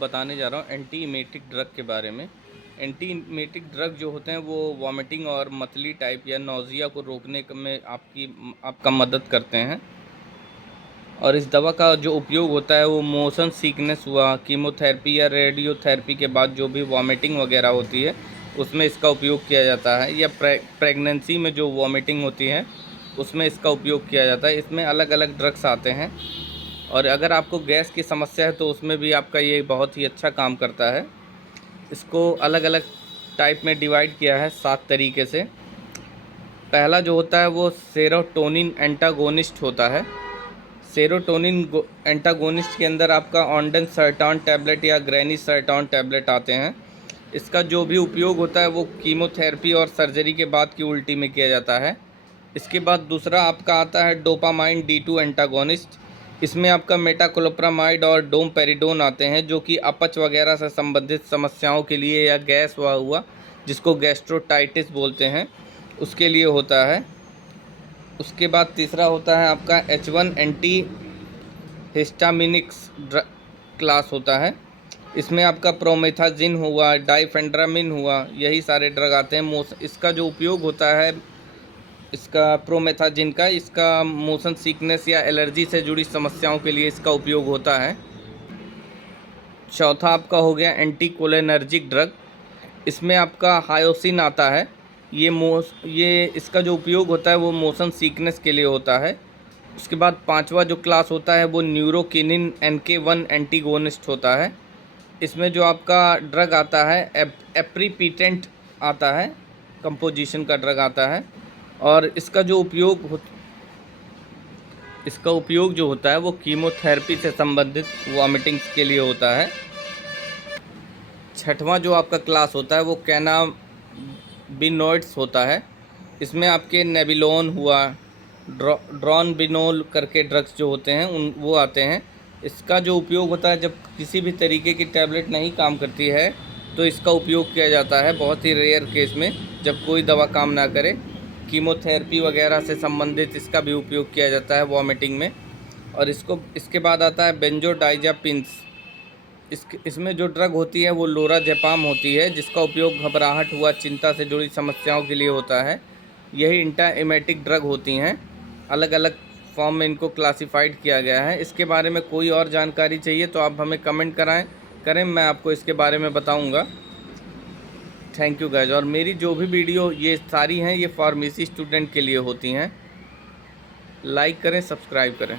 बताने जा रहा हूँ एंटी इमेटिक ड्रग के बारे में। एंटी इमेटिक ड्रग जो होते हैं वो वॉमिटिंग और मतली टाइप या नौजिया को रोकने में आपका मदद करते हैं। और इस दवा का जो उपयोग होता है वो मोशन सिकनेस हुआ, कीमोथेरेपी या रेडियोथेरेपी के बाद जो भी वॉमिटिंग वगैरह होती है उसमें इसका उपयोग किया जाता है, या प्रेगनेंसी में जो वॉमिटिंग होती है उसमें इसका उपयोग किया जाता है। इसमें अलग अलग ड्रग्स आते हैं, और अगर आपको गैस की समस्या है तो उसमें भी आपका ये बहुत ही अच्छा काम करता है। इसको अलग अलग टाइप में डिवाइड किया है 7 तरीके से। पहला जो होता है वो सेरोटोनिन एंटागोनिस्ट होता है। सेरोटोनिन एंटागोनिस्ट के अंदर आपका ऑन्डेनसर्टान टैबलेट या ग्रेनिसर्टान टैबलेट आते हैं। इसका जो भी उपयोग होता है वो कीमोथेरेपी और सर्जरी के बाद की उल्टी में किया जाता है। इसके बाद दूसरा आपका आता है डोपामाइन D2 एंटागोनिस्ट। इसमें आपका मेटाक्लोप्रामाइड और डोमपेरिडोन आते हैं, जो कि अपच वगैरह से संबंधित समस्याओं के लिए, या गैस हुआ जिसको गैस्ट्रोटाइटिस बोलते हैं उसके लिए होता है। उसके बाद तीसरा होता है आपका H1 एंटी हिस्टामिनिक्स क्लास होता है। इसमें आपका प्रोमेथाजिन हुआ, डाइफेंड्रामिन हुआ, यही सारे ड्रग आते हैं। इसका जो उपयोग होता है इसका प्रोमेथाजिन का, इसका मोशन सिकनेस या एलर्जी से जुड़ी समस्याओं के लिए इसका उपयोग होता है। चौथा आपका हो गया एंटी कोलिनर्जिक ड्रग। इसमें आपका हायोसिन आता है। ये इसका जो उपयोग होता है वो मोशन सिकनेस के लिए होता है। उसके बाद पांचवा जो क्लास होता है वो न्यूरोकिनिन NK1 एंटीगोनिस्ट होता है। इसमें जो आपका ड्रग आता है एप्रीपिटेंट आता है, कंपोजिशन का ड्रग आता है। और इसका उपयोग जो होता है वो कीमोथेरेपी से संबंधित वॉमिटिंग्स के लिए होता है। छठवां जो आपका क्लास होता है वो कैनाबिनोइड्स होता है। इसमें आपके नेबिलोन हुआ, ड्रॉनबिनोल करके ड्रग्स जो होते हैं वो आते हैं। इसका जो उपयोग होता है जब किसी भी तरीके की टैबलेट नहीं काम करती है तो इसका उपयोग किया जाता है, बहुत ही रेयर केस में जब कोई दवा काम ना करे। कीमोथेरेपी वगैरह से संबंधित इसका भी उपयोग किया जाता है वॉमिटिंग में। और इसके बाद आता है बेंजोडाइजापिन्स। इसमें जो ड्रग होती है वो लोराजेपाम होती है, जिसका उपयोग घबराहट हुआ, चिंता से जुड़ी समस्याओं के लिए होता है। यही एंटी-इमेटिक ड्रग होती हैं। अलग अलग फॉर्म में इनको क्लासिफाइड किया गया है। इसके बारे में कोई और जानकारी चाहिए तो आप हमें कमेंट करें, मैं आपको इसके बारे में बताऊंगा। Thank you guys. और मेरी जो भी वीडियो ये सारी हैं ये फार्मेसी स्टूडेंट के लिए होती हैं। लाइक करें, सब्सक्राइब करें।